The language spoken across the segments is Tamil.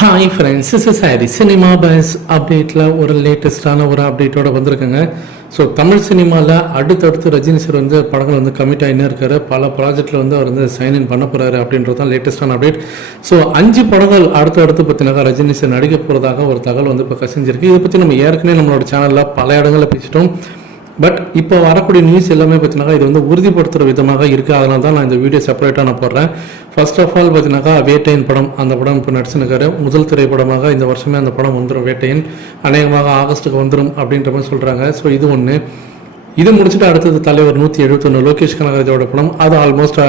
ஹாய் ஃப்ரெண்ட்ஸ் இஸ் சாரி சினிமா பஸ் அப்டேட்டில் ஒரு லேட்டஸ்டான ஒரு அப்டேட்டோட வந்திருக்குங்க. ஸோ தமிழ் சினிமாவில் அடுத்தடுத்து ரஜினி சார் வந்து படங்கள் வந்து கமிட் ஆகினே இருக்காரு. பல ப்ராஜெக்டில் வந்து அவர் வந்து சைன் இன் பண்ண போகிறாரு அப்படின்றது தான் லேட்டஸ்டான அப்டேட் ஸோ அஞ்சு படங்கள் அடுத்து அடுத்து பார்த்தீங்கன்னா ரஜினி சார் நடிக்க போகிறதாக ஒரு தகவல் வந்து இப்போ கசிஞ்சிருக்கு. இதை பற்றி நம்ம ஏற்கனவே நம்மளோட சேனலில் பல இடங்களில் பேசிட்டோம். பட் இப்போ வரக்கூடிய நியூஸ் எல்லாமே பார்த்தீங்கன்னா இது வந்து உறுதிப்படுத்துகிற விதமாக இருக்குது அதனால தான் நான் இந்த வீடியோ செப்பரேட்டாக நான் போடுறேன். ஃபர்ஸ்ட் ஆஃப் ஆல் பார்த்தீங்கன்னாக்கா வேட்டையன் படம் அந்த படம் இப்போ நடிச்சிருக்காரு. முதல் திரைப்படமாக இந்த வருஷமே அந்த படம் வந்துடும் வேட்டையன். அநேகமாக ஆகஸ்ட்டுக்கு வந்துடும் அப்படின்ற மாதிரி சொல்கிறாங்க ஸோ இது ஒன்று இது முடிச்சுட்டு அடுத்தது தலைவர் நூற்றி எழுபத்தொன்று லோகேஷ் கனகராஜோட படம். அது ஆல்மோஸ்ட்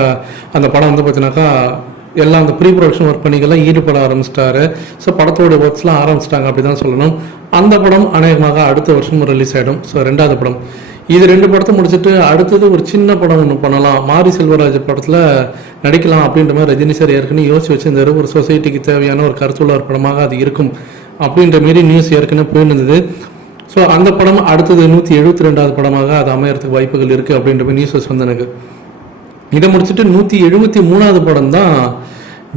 அந்த படம் வந்து பார்த்தீங்கன்னாக்கா எல்லாம் அந்த ப்ரீ ப்ரொடக்ஷன் ஒர்க் பண்ணிக்கெல்லாம் ஈடுபட ஆரம்பிச்சிட்டாரு. ஸோ படத்தோட ஒர்க்ஸ்லாம் ஆரம்பிச்சிட்டாங்க அப்படி தான் சொல்லணும். அந்த படம் அநேகமாக அடுத்த வருஷம் ரிலீஸ் ஆகிடும் ஸோ ரெண்டாவது படம். இது ரெண்டு படத்தை முடிச்சுட்டு அடுத்தது ஒரு சின்ன படம் ஒன்று பண்ணலாம். மாரி செல்வராஜ் படத்தில் நடிக்கலாம் அப்படின்ற மாதிரி ரஜினி சார் ஏற்கனவே யோசிச்சு வச்சிருந்தாரு. ஒரு சொசைட்டிக்கு தேவையான ஒரு கருத்துள்ள ஒரு படமாக அது இருக்கும் அப்படின்ற மாரி நியூஸ் ஏற்கனவே போயிருந்தது. ஸோ அந்த படம் அடுத்தது நூற்றி எழுபத்தி ரெண்டாவது படமாக அது அமையறதுக்கு வாய்ப்புகள் இருக்குது அப்படின்ற மாதிரி நியூஸ் வந்து எனக்கு. இதை முடிச்சுட்டு நூற்றி எழுபத்தி மூணாவது படம் தான்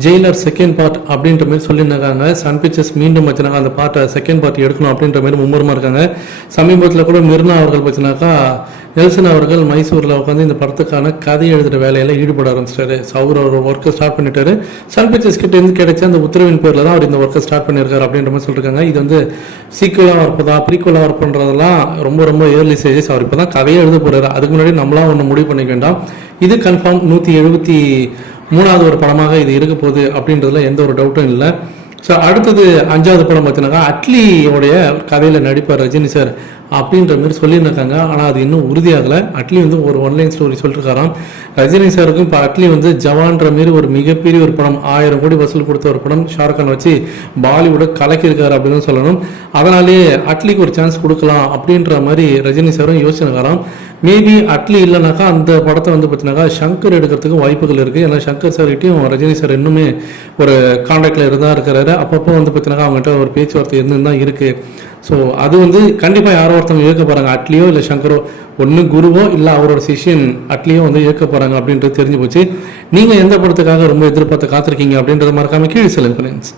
ஜெயிலர் செகண்ட் பார்ட் அப்படின்ற மாதிரி சொல்லியிருந்தாங்க. சன் பிக்சர்ஸ் மீண்டும் வச்சுனாங்க அந்த பார்ட்டை செகண்ட் பார்ட் எடுக்கணும் அப்படின்ற மாதிரி மும்முரமாக இருக்காங்க. சமீபத்தில் கூட மிர்னா அவர்கள் பார்த்தினாக்கா நெல்சன் அவர்கள் மைசூரில் உட்காந்து இந்த படத்துக்கான கதை எழுதுகிற வேலையில் ஈடுபட ஆரம்பிச்சிட்டாரு. ஸோ அவர் ஒரு ஒர்க்கை ஸ்டார்ட் பண்ணிட்டாரு. சன் பிக்சர்ஸ் கிட்டேருந்து கிடைச்ச அந்த உத்தரவின் பேரில் தான் அவர் இந்த ஒர்க்கை ஸ்டார்ட் பண்ணியிருக்காரு அப்படின்ற மாதிரி சொல்லியிருக்காங்க. இது வந்து சீக்குவலாக இருப்பதா ப்ரீக்குவலாக ஒர்க் பண்ணுறதெல்லாம் ரொம்ப ரொம்ப ஏர்லி ஸ்டேஜஸ் அவர் இப்போ தான் கதையை எழுத போகிறாரு அதுக்கு முன்னாடி நம்மளாம் ஒன்று முடிவு பண்ணிக்க வேண்டாம். இது கன்ஃபார்ம் நூற்றி எழுபத்தி மூணாவது ஒரு படமாக இது இருக்க போகுது அப்படின்றதுல எந்த ஒரு டவுட்டும் இல்லை. ஸோ அடுத்தது அஞ்சாவது படம் பார்த்தீங்கன்னாக்கா அட்லியோடைய கதையில் நடிப்பார் ரஜினி சார் அப்படின்ற மாதிரி சொல்லியிருந்திருக்காங்க. ஆனால் அது இன்னும் உறுதியாகலை. அட்லி வந்து ஒரு ஒன்லைன் ஸ்டோரி சொல்லிருக்காராம். ரஜினி சாருக்கும் இப்போ அட்லி வந்து ஜவான்ற மாரி ஒரு மிகப்பெரிய ஒரு படம் ஆயிரம் கோடி வசூல் கொடுத்த ஒரு படம் ஷாருக் கான் வச்சு பாலிவுட்டை கலக்கியிருக்காரு அப்படின்னு சொல்லணும். அதனாலேயே அட்லிக்கு ஒரு சான்ஸ் கொடுக்கலாம் அப்படின்ற மாதிரி ரஜினி சாரும் யோசிச்சிருக்காராம் மேபி அட்லி இல்லைனாக்கா அந்த படத்தை வந்து பார்த்தீங்கன்னாக்கா சங்கர் எடுக்கிறதுக்கும் வாய்ப்புகள் இருக்குது ஏன்னா சங்கர் சார்கிட்டையும் ரஜினி சார் இன்னுமே ஒரு கான்டாக்டில் இருந்தால் இருக்கிறாரு. அப்பப்போ வந்து பார்த்தீங்கன்னா அவங்ககிட்ட ஒரு பேச்சுவார்த்தை இருந்து தான் இருக்குது ஸோ அது வந்து கண்டிப்பாக யாரோ ஒருத்தவங்க இயக்க போகிறாங்க அட்லியோ இல்லை சங்கரோ ஒன்று குருவோ இல்லை அவரோட சிஷியன் அட்லியோ வந்து இயக்க போகிறாங்க அப்படின்றது தெரிஞ்சு போச்சு. நீங்கள் எந்த படத்துக்காக ரொம்ப எதிர்பார்த்து காத்திருக்கீங்க அப்படின்றது மறக்காமல் கீழே சொல்லுங்க ஃப்ரெண்ட்ஸ்